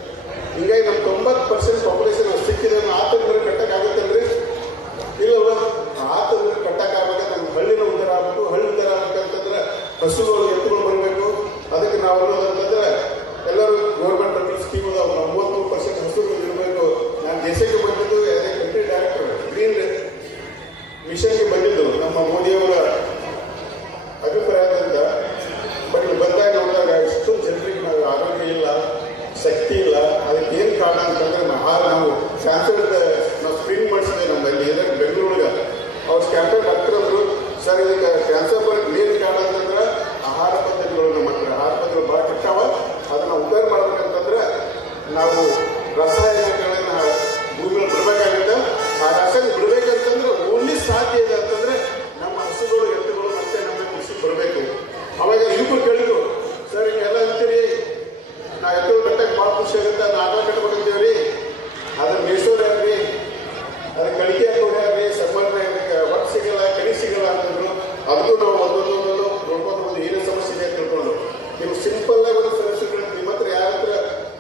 ಹೀಗಾಗಿ ನಮ್ಮ 90% ಪಾಪ್ಯುಲೇಷನ್ ಸಿಕ್ಕಿದೆ. ಆತಂದ್ರೆ ಕಟ್ಟಕ್ಕಾಗುತ್ತಲ್ರಿ? ಇಲ್ಲವ, ಆತಂದ್ರೆ ಕಟ್ಟಕ್ಕಾಗಬೇಕು. ನಮ್ಮ ಹಳ್ಳಿನ ಉದ್ಧಾರ ಆಗಬೇಕು. ಹಳ್ಳಿ ಉದ್ಧಾರ ಆಗ್ಬೇಕಂತಂದ್ರೆ ಹಸುಗಳು ಎತ್ತುಗಳು ಬರಬೇಕು. ಅದಕ್ಕೆ ನಾವು ಅಂತಂದ್ರೆ ಎಲ್ಲರೂ ಗೌರ್ಮೆಂಟ್ ಹತ್ರ ಸ್ಕೀಮ್ ಅದಾವ. 33% ಹಸುಗಳು ಇರಬೇಕು. ನಾನು ದೇಶಕ್ಕೆ ಬಂದಿದ್ದು as A country director green ಮಿಷನ್ಗೆ ಬಂದಿದ್ದು ನಮ್ಮ ಮೋದಿಯವರ ಅಭಿಪ್ರಾಯದಿಂದ. ಬಟ್ ಬಂದಾಗ ನೋಡಿದಾಗ ಇಷ್ಟೊಂದು ಜನರಿಗೆ ನಾವು ಆರೋಗ್ಯ ಇಲ್ಲ, ಶಕ್ತಿ ಇಲ್ಲ. ಅದಕ್ಕೆ ಏನು ಕಾರಣ ಅಂತಂದ್ರೆ ನಾವು ಕ್ಯಾನ್ಸರ್ ನಾವು ಸ್ಕ್ರೀನ್ ಮಾಡಿಸಿದೆ ನಮ್ಮಲ್ಲಿ ಇದಕ್ಕೆ ಬೆಂಗಳೂರಿಗೆ. ಅವ್ರ ಕ್ಯಾನ್ಸರ್ ಡಾಕ್ಟರ್ ಅಂದರು, ಸರ್ ಇದಕ್ಕೆ ಕ್ಯಾನ್ಸರ್ ಬರೋಕ್ಕೆ ಏನು ಕಾರಣ ಅಂತಂದ್ರೆ ಆಹಾರ ಪದ್ಧತಿಗಳು ನಮ್ಮ ಹತ್ರ ಆಹಾರ ಪದ್ಧತಿಗಳು ಭಾಳ ಕೆಟ್ಟವ. ಅದನ್ನು ಉಪಯೋಗ ಮಾಡ್ಬೇಕಂತಂದ್ರೆ ನಾವು ರಾಸಾಯನಿಕಗಳನ್ನ ಭೂಮಿಯಲ್ಲಿ ಬಿಡಬೇಕಾಗುತ್ತೆ. ಆ ರಾಸಾಯನಿಕ ಬಿಡಬೇಕಂತಂದ್ರೆ ಓನ್ಲಿ ಸಾಧ್ಯ ಇದೆ ಅಂತಂದ್ರೆ ನಮ್ಮ ಹಸುಗಳು ಎತ್ತುಗಳು ಮತ್ತೆ ನಮ್ಮ ಕೃಷಿ ಬರಬೇಕು. ಅವಾಗ ಇಬ್ಬರು ಕೇಳಿದ್ರು, ಸರ್ ಹಿಂಗೆಲ್ಲ ಅಂತೀರಿ, ನಾವು ಎತ್ತುಗಳು ಕಟ್ಟಕ್ಕೆ ಭಾಳ ಖುಷಿ ಆಗುತ್ತೆ, ಅದನ್ನ ಆಟ ಕಟ್ಬೇಕಂತೀವ್ರಿ, ಅದನ್ನ ಮೇಸೋರ್ರಿ, ಅದಕ್ಕೆ ಕಡಿಕೆ ಹಾಕೋರ್ರಿ, ಸಮ್ಮರ್ನಾಗ ಒಟ್ಟು ಸಿಗಲ್ಲ, ಕಡಿ ಸಿಗಲ್ಲ ಅಂತಂದ್ರು. ಅದಕ್ಕೂ ನಾವು ಒಂದೊಂದು ನೋಡ್ಕೊಂಡು ಏನೇ ಸಮಸ್ಯೆ ಇದೆ ತಿಳ್ಕೊಂಡು ನೀವು ಸಿಂಪಲ್ ಆಗಿ ಒಂದು ಸಮಸ್ಯೆಗಳು ನಿಮ್ಮ ಹತ್ರ ಯಾರ ಹತ್ರ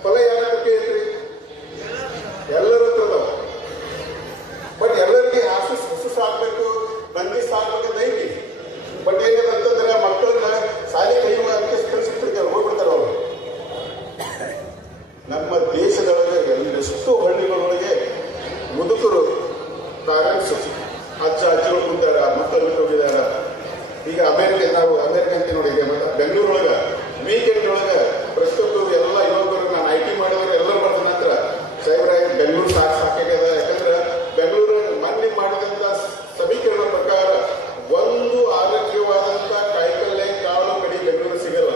ಫಲ ಯಾರ ಹತ್ರ ಕೇಳ್ತೀರಿ? ಎಲ್ಲರ ಹತ್ರ ಅದಾವ. ಬಟ್ ಎಲ್ಲರಿಗೆ ಹಸು ಸಾಕ್ಬೇಕು, ಬಂದಿ ಸಾಕ್ಬೇಕಂತ ಐತಿ. ಬಟ್ ಏನಿದೆ ಅಂತಂದ್ರೆ ಮಕ್ಕಳನ್ನ ಶಾಲೆ ಕೈಯುವ ಅದಕ್ಕೆ ಕಳಿಸಿರ್ತಾರೆ, ಹೋಗ್ಬಿಡ್ತಾರೆ ಅವರು. ನಮ್ಮ ದೇಶದೊಳಗೆ ಎಲ್ಲೆಷ್ಟೋ ಹಳ್ಳಿಗಳೊಳಗೆ ಮುದುಕರು ಪ್ಯಾರೆಂಟ್ಸ್ ಅಜ್ಜಿಗಳು ಕುಂತಾರ, ಮಕ್ಕಳು ಹೋಗಿದಾರ. ಈಗ ನಾವು ಅಮೇರಿಕ ಅಂತ ನೋಡಿ, ಬೆಂಗಳೂರೊಳಗೆ ವೀಕೆಂಡ್ ಒಳಗೆ ಪ್ರಸ್ತುತ ಎಲ್ಲ ಯುವಕರು ನಾನು IT ಮಾಡಿದವರು ಎಲ್ಲರೂ ಮಾಡಿದ ನಂತರ ಸಾಹೇಬ್ರ ಬೆಂಗಳೂರು ಸಾಕಾಗ್ಯದ. ಯಾಕಂದ್ರೆ ಬೆಂಗಳೂರು ಮೊನ್ನೆ ಮಾಡಿದಂಥ ಸಮೀಕರಣ ಪ್ರಕಾರ ಒಂದು ಆರೋಗ್ಯವಾದಂಥ ಕಾಯಿಪಲ್ಯ ಕಾಳು ಕಡಿ ಬೆಂಗಳೂರು ಸಿಗಲ್ಲ.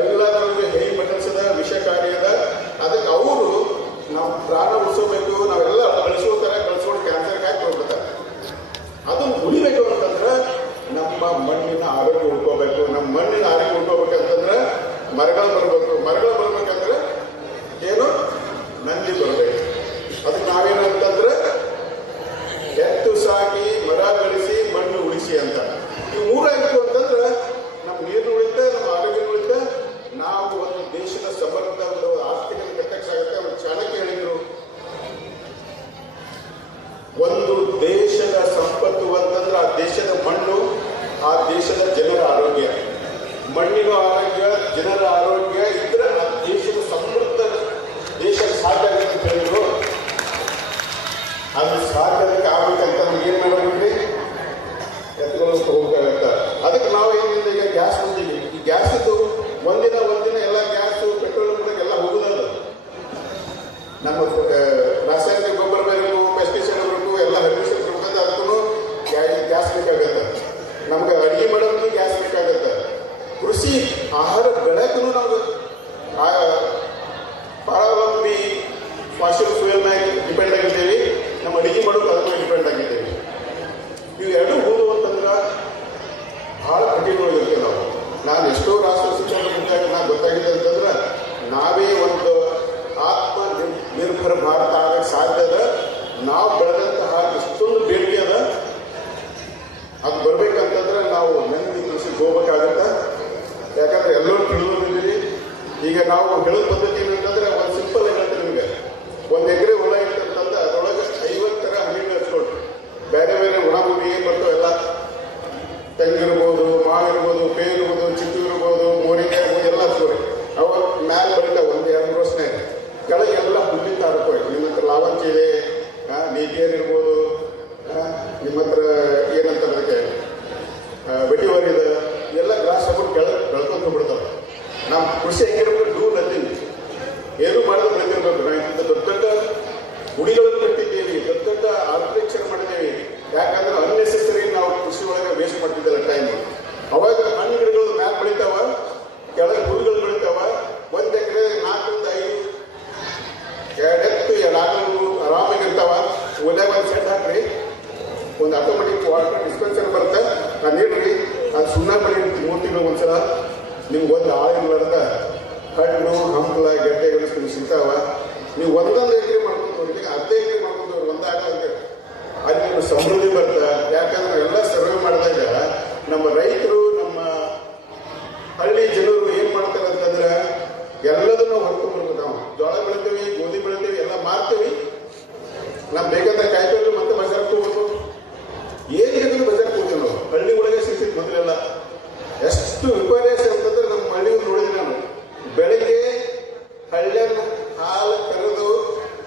ಎಲ್ಲದರಲ್ಲೂ ಹೆವಿ ಮೆಟಲ್ಸದ, ವಿಷಕಾರಿ ಅದ. ಅದಕ್ಕೆ ಅವರು ನಾವು ಪ್ರಾಣ ಉಳಿಸೋಬೇಕು, ನಾವೆಲ್ಲ ಕಳಿಸ್ಕೋತಾರೆ, ಕಳಿಸ್ಕೊಂಡು ಕ್ಯಾನ್ಸರ್ಗೆ ಹಾಕಿ ಹೋಗ್ಬಿಡ್ತಾರೆ. ಅದನ್ನು ಉಳಿಬೇಕು ಅಂತಂದ್ರೆ ನಮ್ಮ ಮಣ್ಣಿನ ಆರೋಗ್ಯ ಉಳ್ಕೋಬೇಕು. ನಮ್ಮ ಮಣ್ಣಿನ ಆರೋಗ್ಯ ಉಳ್ಕೋಬೇಕಂತಂದ್ರೆ ಮರಗಳು ಬರಬೇಕು. ಮರಗಳು ಬರ್ಬೇಕಂದ್ರೆ ಏನು ನಂದಿ ಬರಬೇಕು. ಅದಕ್ಕೆ ನಾವೇನಂತಂದ್ರೆ ಎತ್ತು ಸಾಕಿ, ಮರ ಬೆಳೆಸಿ, ಮಣ್ಣು ಉಳಿಸಿ ಅಂತ. ಈ ಮೂರಾಗಿತ್ತು ಅಂತಂದ್ರೆ ನಮ್ಮ ನೀರು ಉಳಿತ, ನಮ್ಮ ಆರೋಗ್ಯ ಉಳಿತ. ನಾವು ಒಂದು ದೇಶದ ಸಮರ್ಥ ಒಂದು ಆರ್ಥಿಕತೆ ಕಟ್ಟಕ್ಕಾಗುತ್ತೆ. ಅವರು ಚಾಣಕ್ಯ ಹೇಳಿದ್ರು, ಒಂದು ದೇಶದ ಸಂಪತ್ತು ಅಂತಂದ್ರೆ ಆ ದೇಶದ ಮಣ್ಣು, ಆ ದೇಶದ ಜನರ ಆರೋಗ್ಯ. ಮಣ್ಣಿನ ಆರೋಗ್ಯ, ಜನರ ಆರೋಗ್ಯ ಇದ್ರೆ ಆ ದೇಶದ ಸಮೃದ್ಧ ದೇಶ ಸಾಧ್ಯ ಆಗುತ್ತೆ ಅಂತ ಹೇಳಿದ್ರು. ಅದು ಸಾಧ್ಯ ಆಗ್ಬೇಕಂತ ನಮ್ಗೆ ಏನ್ ಮಾಡಬೇಕ್ರಿ? ಎತ್ತುಗಳು ಹೋಗ್ಬೇಕಾಗತ್ತ. ಅದಕ್ಕೆ ನಾವು ಏನಿದೆ, ಈಗ ಗ್ಯಾಸ್ ಬಂದಿದೆ. ಈ ಗ್ಯಾಸ್ ಇದ್ದು ಒಂದಿನ ಎಲ್ಲ ಗ್ಯಾಸು ಪೆಟ್ರೋಲ್ ಎಲ್ಲ ಹೋಗುದಲ್ಲ. ನಮ್ಮ ರಾಸಾಯನಿಕ ಗೊಬ್ಬರ ಬೇಕು, ಪೆಸ್ಟಿಸೈಡ್ ಬೇಕು, ಎಲ್ಲ ಹೆರ್ಬಿಸೈಡ್ ಬೇಕು. ಅದಕ್ಕೂ ಗ್ಯಾಸ್ ಬೇಕಾಗತ್ತೆ. ನಮ್ಗೆ ಅಡುಗೆ ಮಾಡೋದಕ್ಕೂ ಗ್ಯಾಸ್ ಬೇಕಾಗತ್ತೆ. ಕೃಷಿ ಆಹಾರ ಬೆಳೆಗೂ ನಾವು ಪರಾವಲಂಬಿ ಫಾಸಿಲ್ ಫ್ಯೂಯಲ್ ಮ್ಯಾಗ ಡಿಪೆಂಡ್ ಆಗಿದ್ದೇವೆ. ನಮ್ಮ ಅಡುಗೆ ಮಾಡೋದು ಅದಕ್ಕೆ ಡಿಪೆಂಡ್ ಆಗಿದ್ದೇವೆ. ಇವು ಎರಡೂ ಹೋದು ಅಂತಂದ್ರೆ ಭಾಳ ಕಠಿಣವಾಗಿರ್ತೇವೆ ನಾವು. ನಾನು ಎಷ್ಟೋ ರಾಷ್ಟ್ರ ಶಿಕ್ಷಣ ಮುಂಚಾಗ ನಾನು ಗೊತ್ತಾಗಿದೆ ಅಂತಂದ್ರೆ ನಾವೇ ಒಂದು ಆತ್ಮ ನಿರ್ಭರ ಭಾರತ ಆಗಕ್ಕೆ ಸಾಧ್ಯ ಅದ. ನಾವು ಬೆಳೆದಂತಹ ಇಷ್ಟೊಂದು ಬೇಡಿಕೆ ಅದ. ಅದು ಬರ್ಬೇಕಂತಂದ್ರೆ ನಾವು ನೆಮ್ಮದಿ ಕೃಷಿಗೆ ಹೋಗ್ಬೇಕಾಗತ್ತೆ. ಯಾಕಂದ್ರೆ ಎಲ್ಲರೂ ತಿಳಿದಿದ್ದೀರಿ. ಈಗ ನಾವು ಹೇಳೋ ಪದ್ಧತಿ ಏನಂತಂದ್ರೆ ಒಂದು ಸಿಂಪಲ್ ಹೇಳುತ್ತೆ ನಿಮಗೆ. 1 ಎಕರೆ ಹೊಲ ಇರ್ತಂತಂದ್ರೆ ಅದರೊಳಗೆ 50 ಥರ ಹಣ್ಣಿನ ಹಚ್ಕೊಂಡು ಬೇರೆ ಬೇರೆ ಒಣಭೂಮಿ ಏನು ಬರ್ತವೆ ಎಲ್ಲ, ತೆಂಗಿರ್ಬೋದು, ಮಾವಿರ್ಬೋದು, ಬೇವಿರ್ಬೋದು, ಚಿಕ್ಕು ಇರ್ಬೋದು, ಮೋರಿಕಾಯಿ ಇರ್ಬೋದು, ಎಲ್ಲ ಹಚ್ಕೊಡಿ. ಅವ ಮ್ಯಾಲೆ ಬರೀತಾವೆ 1-2 ವರ್ಷನೇ. ಕೆಳಗೆಲ್ಲ ಹುಲ್ಲಿನ ತಾರಕೋಯ್. ನಿಮ್ಮ ಹತ್ರ ಲಾವಂಚಿ ಇದೆ, ನೀಗೇರ್ ಇರ್ಬೋದು, ನಿಮ್ಮ ಹತ್ರ ಏನಂತ ಅದಕ್ಕೆ ಬೆಟಿವರ್ ಇದೆ, ಎಲ್ಲ ಗ್ರಾಸ್ ಹಾಕೊಂಡು ಕೆಳಗೆ ಬೆಳ್ಕೊಂಡು ಬಿಡ್ತಾವೆ. ನಮ್ಮ ಕೃಷಿ ಹೆಂಗಿರ್ಬೇಕು? Do nothing. ಏನು ಮಾಡೋದು ಬೆಳೆದಿರ್ಬೇಕು. ನಾವು ಇಂಥ ದೊಡ್ಡ ದೊಡ್ಡ ಗುಡಿಗಳನ್ನು ಕಟ್ಟಿದ್ದೀವಿ, ದೊಡ್ಡ ದೊಡ್ಡ ಆರ್ಕಿಟೆಕ್ಚರ್ ಮಾಡಿದ್ದೀವಿ. ಯಾಕಂದ್ರೆ ಅನ್ನೆಸೆಸರಿ ನಾವು ಕೃಷಿ ಒಳಗೆ ವೇಸ್ಟ್ ಮಾಡ್ತಿದ್ದಲ್ಲ ಟೈಮ್. ಅವಾಗ ಹಣ್ಣು ಗಿಡಗಳು ಮ್ಯಾಲೆ ಬೆಳಿತಾವ, ಕೆಳಗೆ ಹುಡುಗಳು ಬೆಳಿತಾವ. 1 ಎಕರೆ 4-5 ಎತ್ತು 4 ಆರಾಮಾಗಿರ್ತಾವ. ಒಲೆಗೆ ಒಂದು ಸೆಟ್ ಹಾಕ್ರಿ, ಒಂದು ಆಟೋಮೆಟಿಕ್ ವಾಟರ್ ಡಿಸ್ಪೆನ್ಸರ್ ಬರುತ್ತೆ. ಅದು ನೀಡ್ರಿ, ಅದು ಸುಣ್ಣ ಬರೀ 3 ತಿಂಗಳು ಒಂದ್ಸಲ. ನಿಮ್ಗೆ ಒಂದು ಆಳು ಇರ್ಲಾರ್ದ ಹಣ್ಣು ಹಂಪಲ ಗೆಡ್ಡೆಗಳು ಸಿಗ್ತಾವ. ನೀವು ಒಂದೊಂದು ಎಕರೆ ಮಾಡ್ಕೊಂಡು ಹೋಗ್ಲಿಕ್ಕೆ ಅರ್ಧ ಎಕರೆ ಮಾಡ್ಕೊಂಡು ಹೋಗಿ ಒಂದಾಗಂತೆ ಅಲ್ಲಿ ನಿಮ್ಮ ಸಮೃದ್ಧಿ ಬರ್ತಾ. ಯಾಕಂದ್ರೆ ಎಲ್ಲ ಸರ್ವೆ ಮಾಡಿದಾಗ ನಮ್ಮ ರೈತರು ನಮ್ಮ ಹಳ್ಳಿ ಜನರು ಏನ್ ಮಾಡ್ತಾರೆ ಅಂತಂದ್ರೆ ಎಲ್ಲದನ್ನು ಹೊರತು ನಾವು ಜೋಳ ಬೆಳಿತೀವಿ, ಗೋಧಿ ಬೆಳಿತೀವಿ, ಎಲ್ಲ ಮಾರ್ತೀವಿ. ನಾವು ಬೇಕಾದ ಕಾಯಿಪಲ್ಲೆ ಮತ್ತೆ ಬಜಾರ್ಗೆ ಹೋಗ್ಬೇಕು. ಏನ್ ಬೇಕಾದ್ರೂ ಬಜಾರ್ಗೆ ಹೋಗ್ತೀವಿ ನಾವು. ಹಳ್ಳಿ ಒಳಗೆ ಸಿಗ್ತಿತ್ತು ಮೊದಲೆಲ್ಲ. ಎಷ್ಟು ವಿಪರ್ಯಾಸ ಅಂತಂದ್ರೆ ನಮ್ಮ ಹಳ್ಳಿ ನೋಡಿದ್ವಿ ನಾನು. ಬೆಳಿಗ್ಗೆ ಹಳ್ಳಿಯನ್ನು ಹಾಲು ಕರೆದು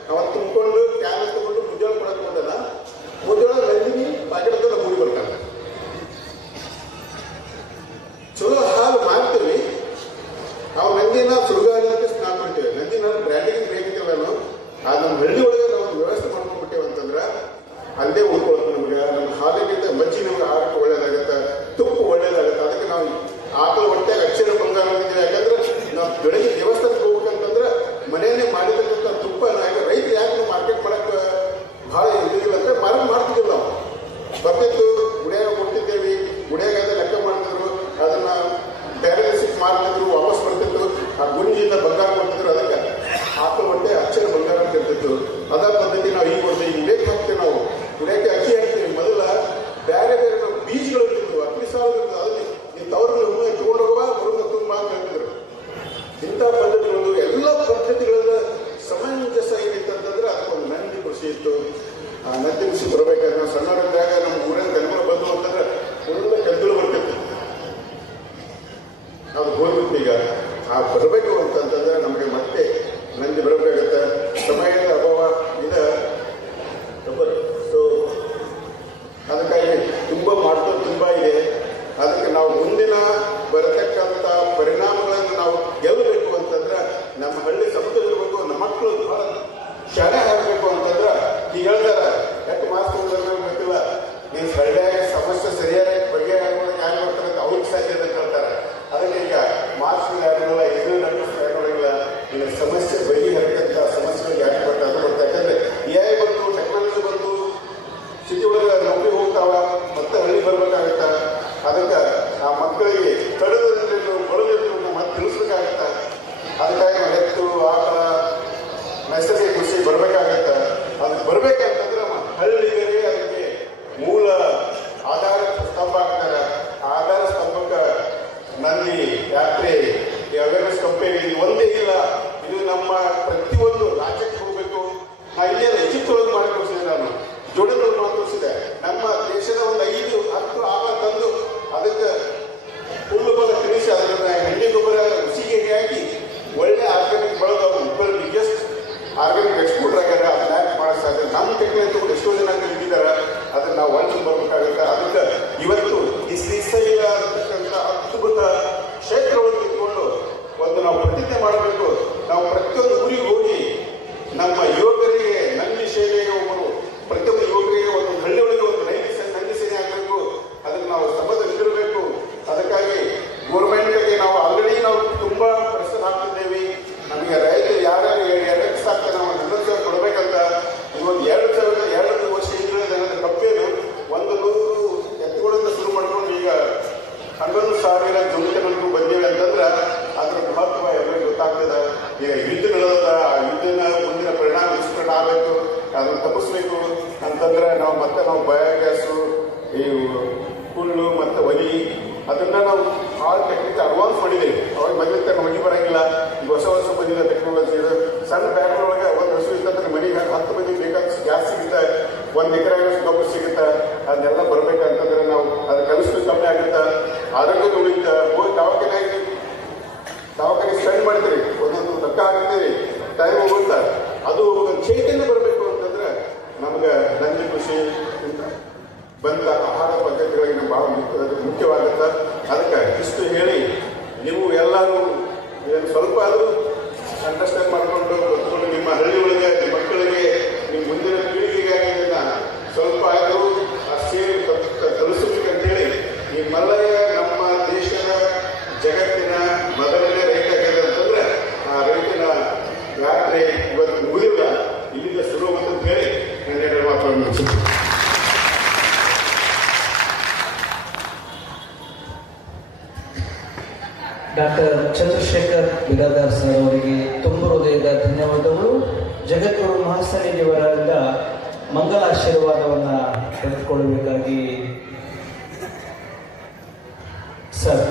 ಅವತ್ತು ತುಂಬಿಕೊಂಡು ಕ್ಯಾನ್ ತಗೊಂಡು ಮುಂಜಾನೆ ಕೊಡಕ್ಕೆ ಹೋದಲ್ಲ, ಮುಂಜಾನೆ ನಂದಿನಿ ಪಾಕೆಟ್ ನಮ್ಮ ಊರಿಗೆ ಬರ್ತಾನೆ. ಚಲೋ ಹಾಲು ಮಾರ್ತೀವಿ. ನಾವು ನಂದಿನ ಸುಡುಗಾಲಕ್ಕೆ ಸ್ನಾನ ಮಾಡ್ತೇವೆ. ನಂದಿನ ಬ್ರ್ಯಾಂಡಿಂಗ್ ಬೇಕಿಲ್ಲ ನಾವು. ಆ ನಮ್ಮ ಹಳ್ಳಿ ಒಳಗೆ ನಾವು ವ್ಯವಸ್ಥೆ ಮಾಡ್ಕೊಂಡ್ಬಿಟ್ಟೇವೆ ಅಂತಂದ್ರೆ ಅಲ್ಲೇ ಉಳ್ಕೊಳ್ತೇವೆ. ನಮ್ಗೆ ನಮ್ಮ ಹಾಲಿಗಿಂತ ಮಜ್ಜಿ ನಮ್ಗೆ ಆರೋಗ್ಯ ಒಳ್ಳೇದಾಗತ್ತೆ, ತುಪ್ಪ ಒಳ್ಳೇದಾಗತ್ತೆ. ಅದಕ್ಕೆ ನಾವು ಆಕಳ ಹೊಟ್ಟೆಗೆ ಅಕ್ಷರ ಬಂಗಾರ ಅಂತಿದ್ದೇವೆ. ಯಾಕಂದ್ರೆ ನಾವು ಬೆಳಗ್ಗೆ ದೇವಸ್ಥಾನಕ್ಕೆ ಹೋಗ್ಬೇಕಂತಂದ್ರೆ ಮನೆಯನ್ನೇ ಮಾಡಿರ್ತಕ್ಕಂಥ ತುಪ್ಪ ರೈತ ಯಾಕೆ ಮಾರ್ಕೆಟ್ ಮಾಡಕ್ಕೆ ಭಾಳ ಇದಿಲ್ಲ ಅಂದ್ರೆ ಮಾಡ್ತಿದ್ದಿಲ್ಲ ನಾವು. ಬರ್ತಿತ್ತು, ಗುಡಿಯಾಗ ಕೊಡ್ತಿದ್ದೇವೆ. ಗುಡಿಯಾಗ ಲೆಕ್ಕ ಮಾಡ್ತಿದ್ರು, ಅದನ್ನ ಬೇರೆ ದಿವಸಕ್ಕೆ ಮಾರ್ತಿದ್ರು, ವಾಪಸ್ ಬರ್ತಿತ್ತು. ಆ ಗುಂಜಿಯಿಂದ ಬಂಗಾರ ಕೊಡ್ತಿದ್ರು. ಅದಕ್ಕೆ ಆಕಳ ಹೊಟ್ಟೆ ಅಕ್ಷರ ಬಂಗಾರ ಅಂತ ಇರ್ತಿತ್ತು. ಅದ ಪದ್ಧತಿ ನಾವು ಈಗ ಕೊಡ್ತೀವಿ. ಈಗ ಬೇಕು ಹಾಕ್ತೇವೆ ನಾವು. ಗುಡಿಯಾಕೆ ಅಕ್ಕಿ ಹಾಕ್ತೀವಿ. ಮೊದಲ ಬೇರೆ ಬೇರೆ ನಾವು ಬೀಜಗಳು ಇರ್ತಿದ್ವು, ಅಕ್ಕಿ ಸಾಲು ಇರ್ತದೆ. ಅದಕ್ಕೆ ಈ ತವ್ರನ್ನ ಹೂವು ತಗೊಂಡು ಹೋಗುವ ಬರುತ್ತ ತುಂಬ ಅಂತ ಹೇಳ್ತಿದ್ರು. ಇಂಥ ಪದ್ಧತಿಗಳು ಎಲ್ಲ ಪದ್ಧತಿಗಳ ಸಮಂಜಸ ಏನಿತ್ತಂತಂದ್ರೆ ಅದಕ್ಕೊಂದು ನಂದಿ ಕೃಷಿ ಇತ್ತು. ಆ ನಂದಿ ಕೃಷಿ ಬರಬೇಕಾದ್ರೆ ನಾವು ಸಣ್ಣವರಿದ್ದಾಗ ನಮ್ಮ ಊರಿನ ಕಲ್ಗಳು ಬಂದು ಅಂತಂದ್ರೆ ಒಳ್ಳೆ ಕಲ್ಗಳು ಬರ್ತಿತ್ತು. ಅದು ಹೋಗ್ಬಿಟ್ಟು ಈಗ ಆ ಬರಬೇಕು ಅಂತಂತಂದ್ರೆ ನಮಗೆ ಮತ್ತೆ ನಂದಿ ಬರಬೇಕಾಗತ್ತೆ. ಸಮಯದ ಅಭಾವ ಇದೆ. ಸೊ ಅದಕ್ಕಾಗಿ ತುಂಬ ಮಾಡ್ಕೊಂಡು ತುಂಬ ಇದೆ. ಅದಕ್ಕೆ ನಾವು ಮುಂದಿನ ಬರತಕ್ಕಂಥ ಪರಿಣಾಮಗಳನ್ನು ನಾವು ಗೆಲ್ಲಬೇಕು ಅಂತಂದ್ರೆ ನಮ್ಮ ಹಳ್ಳಿ ಸಮತೋಲ ಇರಬೇಕು. ನಮ್ಮ ಮಕ್ಕಳು ಬಹಳ ಶಾಲೆ ಆಗಬೇಕು ಅಂತಂದ್ರೆ ಈಗ ಹೇಳ್ತಾರೆ, ಯಾಕೆ ಮಾಸ್ಟರ್ ಗೊತ್ತಿಲ್ಲ, ನೀವು ಹಳ್ಳಿಯಾಗ ಸಮಸ್ಯೆ ಸರಿಯಾಗಿ ಬಗೆಹರಿಯಾಗಿ ಯಾರು ಮಾಡ್ತಾರೆ ಅಂತ ಅವ್ರಿಗೆ ಸಾಧ್ಯ ಅಂತ ಹೇಳ್ತಾರೆ. ಅದಕ್ಕೆ ಈಗ ಮಾಸ್ಟರ್ ಯಾರಿಲ್ಲ, ಇದು ನಟಿಸ್ತಾ ಯಾರಿಲ್ಲ. ಈಗ ಸಮಸ್ಯೆ ಬಗೆಹರಿತಕ್ಕಂಥ ಸಮಸ್ಯೆಗಳು ಯಾಕೆ ಬರ್ತಾರೆ ಅದು ಬರ್ತಾ. ಯಾಕಂದ್ರೆ AI ಬಂತು, ಟೆಕ್ನಾಲಜಿ ಬಂತು, ಸಿಟಿ ಒಳಗೆ ನೌಕರಿ ಹೋಗ್ತಾವ, ಮತ್ತೆ ಹಳ್ಳಿ ಬರ್ಬೇಕಾಗತ್ತ. ಅದಕ್ಕೆ ಆ ಮಕ್ಕಳಿಗೆ ಕಳೆದಿದ್ದು ಬಡದಿದ್ದು ಮತ್ತೆ ತಿಳಿಸ್ಬೇಕಾಗತ್ತ. ಅದಕ್ಕಾಗಿ ಎತ್ತು ಆಕಳ ನೈಸರ್ಗಿಕ ಕೃಷಿ ಬರಬೇಕಾಗತ್ತ. ಅದಕ್ಕೆ ಬರ್ಬೇಕಂತಂದ್ರೆ ಹಳ್ಳಿಗರಿಗೆ ಅದಕ್ಕೆ ಮೂಲ ಆಧಾರ ಸ್ತಂಭ ಆಗ್ತಾರೆ. ಆ ಆಧಾರ ಸ್ತಂಭಕ್ಕೆ ನಂದಿ ಯಾತ್ರೆ, ಈ ಅವೇರ್ನೆಸ್ ಕಂಪೇರಿ ಇದು ಒಂದೇ ಇಲ್ಲ. ಇದು ನಮ್ಮ ಪ್ರತಿಯೊಂದು ರಾಜ್ಯಕ್ಕೆ ಹೋಗಬೇಕು. ನಾ ಇಲ್ಲೇ ಈಜಿಪ್ಟ್ ಒಳಗೆ ಮಾಡಿ ತೋರಿಸಿದೆ, ನಾನು ಜೋಡಿಗಳು ಮಾಡಿ ತೋರಿಸಿದೆ. ನಮ್ಮ ದೇಶದ ಒಂದು 5-10 ಆಕಳ ತಂದು ಅದಕ್ಕೆ ಹುಲ್ಲು ಬಲ ತಿನಿಸಿ ಅದನ್ನ ಹೆಂಡಿ ಗೊಬ್ಬರ ರುಚಿಗೆ ಹಾಕಿ ಒಳ್ಳೆ ಆರ್ಗ್ಯಾನಿಕ್ ಬೆಳೆದು ಇಬ್ಬರು ಬಿಗ್ಗೆಸ್ಟ್ ಆರ್ಗ್ಯಾನಿಕ್ ಎಕ್ಸ್ಪೋರ್ಟರ್ ಆಗ್ಯಾರ. ಅದನ್ನ ಯಾಕೆ ಮಾಡಕ್ ಸಾಧ್ಯ? ನಮ್ಮ ಟೆಕ್ನಾಲಜಿ ಎಷ್ಟೋ ಜನ ಕಲಿತಿದ್ದಾರೆ. ಅದನ್ನ ನಾವು ಒಳಗೆ ಬರ್ಬೇಕಾಗುತ್ತೆ. ಅದಕ್ಕೆ ಇವತ್ತು ಈ ಶ್ರೀಶೈಲ ಅಂತಕ್ಕಂಥ ಅದ್ಭುತ ಕ್ಷೇತ್ರವನ್ನು ಇಟ್ಕೊಂಡು ಒಂದು ನಾವು ಪ್ರತಿಜ್ಞೆ ಮಾಡಬೇಕು. ನಾವು ಪ್ರತಿಯೊಂದು ಊರಿಗೆ ಹೋಗಿ ನಮ್ಮ ಯುವಕರಿಗೆ ನಂದಿ ಸೇನೆಗೆ ಒಬ್ಬರು ಪ್ರತಿಯೊಂದು ಯುವಕರಿಗೆ ಒಂದು ಹಳ್ಳಿ ಒಳಗೆ ಒಂದು ನಂದಿ ಸೇನೆ ಆಗಬೇಕು. ಅದಕ್ಕೆ ನಾವು ಸ್ತಂಭದ ನಿಲ್ಲಿರಬೇಕು. ಅದಕ್ಕಾಗಿ ಗೌರ್ಮೆಂಟ್ಗೆ ನಾವು ಆಲ್ರೆಡಿ ನಾವು ತುಂಬಾ ಪ್ರೆಷರ್ ಹಾಕ್ತಿದ್ದೇವೆ. ನಮಗೆ ರೈತರು ಯಾರ್ಯಾರು 2 ಲಕ್ಷ ಆಗ್ತದೆ, ನಾವು 11,000 ಕೊಡಬೇಕಂತ. ಇವತ್ತು 2 ವರ್ಷ ಹಿಂದೆ ಕಪ್ಪೇನು 100 ಎತ್ತುಗಳಿಂದ ಶುರು ಮಾಡ್ಕೊಂಡು ಈಗ 11,000 ಜಮೀನುಗಳಿಗೂ ಬಂದಿವೆ ಅಂತಂದ್ರೆ ಅದ್ರ ಮಹತ್ವ ಎಲ್ಲರಿಗೂ ಗೊತ್ತಾಗ್ತದೆ. ಈಗ ಯುದ್ಧ ನಡೆದ ಆ ಯುದ್ಧನ ಮುಂದಿನ ಪರಿಣಾಮ ವಿಸ್ತರಣೆ ಆಗಬೇಕು, ಅದನ್ನು ತಪ್ಪಿಸ್ಬೇಕು ಅಂತಂದ್ರೆ ನಾವು ಬಯೋಗ್ಯಾಸು, ಈ ಹುಲ್ಲು ಮತ್ತು ಒಲಿ ಅದನ್ನ ನಾವು ಭಾಳ ಟೆಕ್ನಿಕ್ ಅಡ್ವಾನ್ಸ್ ಮಾಡಿದ್ದೇವೆ. ಅವಾಗ ಮನೆಗೆ ಮನೆ ಬರಂಗಿಲ್ಲ. ಈಗ ಹೊಸ ಬಂದಿದೆ ಟೆಕ್ನಾಲಜಿ. ಇದು ಸಣ್ಣ ಬ್ಯಾಗ್ ಒಳಗೆ ಒಂದು ಹಸು ಇರ್ತಂದ್ರೆ ಮನೆಗೆ 10 ಮಂದಿ ಬೇಕಾದ ಗ್ಯಾಸ್ ಸಿಗುತ್ತೆ, 1 ಎಕರೆ ಗೊಬ್ಬರ ಸಿಗುತ್ತೆ. ಅದನ್ನೆಲ್ಲ ಬರ್ಬೇಕಂತಂದ್ರೆ ನಾವು ಅದ್ರ ಕೆಲಸ ಕಮ್ಮಿ ಆಗುತ್ತೆ, ಆರೋಗ್ಯ ಉಳಿಯುತ್ತೆ. ಹೋಗಿ ದವಾಖಾನೆ ಸ್ಪೆಂಡ್ ಮಾಡ್ತೀರಿ, ಒಂದೊಂದು ರೊಕ್ಕ ಹಾಕ್ತೀರಿ, ಟೈಮ್ ಹೋಗುತ್ತೆ. ಅದು ಚೈತನ್ಯ ಬರಬೇಕು ಅಂತಂದ್ರೆ ನಮ್ಗೆ ನಂದಿ ಕೃಷಿ ಬಂದ ಆಹಾರ ಪದ್ಧತಿಗಳಿಗೆ ಭಾಳ ಮುಖ್ಯವಾಗುತ್ತೆ. ಅದಕ್ಕೆ ಇಷ್ಟು ಹೇಳಿ ನೀವು ಎಲ್ಲರೂ ಸ್ವಲ್ಪ ಆದರೂ ಅಂಡರ್ಸ್ಟ್ಯಾಂಡ್ ಮಾಡಿಕೊಂಡು ಗೊತ್ತುಕೊಂಡು ನಿಮ್ಮ ಹಳ್ಳಿ ಒಳಗೆ ನಿಮ್ಮ ಮಕ್ಕಳಿಗೆ ನಿಮ್ಮ ಮುಂದಿನ ಪೀಳಿಗೆಗೆ ಇದನ್ನ ಸ್ವಲ್ಪ ಆದರೂ ಸೇರಿ ತಲುಪಿಸ್ಬೇಕಂತೇಳಿ ಈ ಮಲ್ಲಯ್ಯ ನಮ್ಮ ದೇಶದ ಜಗತ್ತಿನ ಮೊದಲನೇ ರೈತ ಆಗಿದೆ ಅಂತಂದ್ರೆ ಆ ರೈತನ ಯಾತ್ರೆ ಇವತ್ತು ಮುಗಿದಿಲ್ಲ, ಇಲ್ಲಿಂದ ಶುರು ಅಂತ ಹೇಳಿ ನನ್ನ ಮಾತನ್ನು ಮುಗಿಸುತ್ತೆ. ಡಾಕ್ಟರ್ ಚಂದ್ರಶೇಖರ್ ಬಿರಾದಾರ್ ಸರ್ ಅವರಿಗೆ ತುಂಬ ಹೃದಯದ ಧನ್ಯವಾದಗಳು. ಜಗದ್ಗುರು ಮಹಾಸನ್ನಿಧಿಯವರಿಂದ ಮಂಗಲಾಶೀರ್ವಾದವನ್ನು ತೆಗೆದುಕೊಳ್ಳಬೇಕಾಗಿ ಸರ್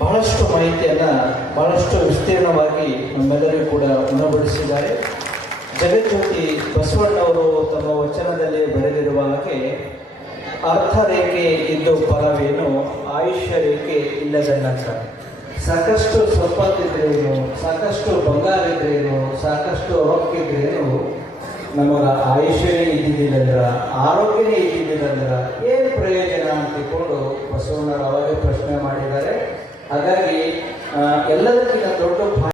ಬಹಳಷ್ಟು ಮಾಹಿತಿಯನ್ನು ಬಹಳಷ್ಟು ವಿಸ್ತೀರ್ಣವಾಗಿ ನಮ್ಮೆಲ್ಲರಿಗೂ ಕೂಡ ಉಣಬಡಿಸಿದ್ದಾರೆ. ಜಗಜ್ಯೋತಿ ಬಸವಣ್ಣವರು ತಮ್ಮ ವಚನದಲ್ಲಿ ಬರೆದಿರುವ ಹಾಗೆ ಅರ್ಥ ರೇಖೆ ಇದ್ದು ಫಲವೇನು, ಆಯುಷ್ಯ ರೇಖೆ ಇಲ್ಲದನ್ನಂತ. ಸಾಕಷ್ಟು ಸಂಪತ್ತಿದ್ರೇನು, ಸಾಕಷ್ಟು ಬಂಗಾರ ಇದ್ರೇನು, ಸಾಕಷ್ಟು ರೊಕ್ಕ ಇದ್ರೇನು, ನಮಗ ಆಯುಷ್ಯನೇ ಇದ್ದಿದ್ದಿಲ್ಲಂದ್ರ, ಆರೋಗ್ಯನೇ ಇದ್ದಿದ್ದಿಲ್ಲಂದ್ರ ಏನು ಪ್ರಯೋಜನ ಅಂತ ತಿಳ್ಕೊಂಡು ಬಸವಣ್ಣರು ಅವಾಗೇ ಪ್ರಶ್ನೆ ಮಾಡಿದ್ದಾರೆ. ಹಾಗಾಗಿ ಎಲ್ಲದಕ್ಕಿಂತ ದೊಡ್ಡ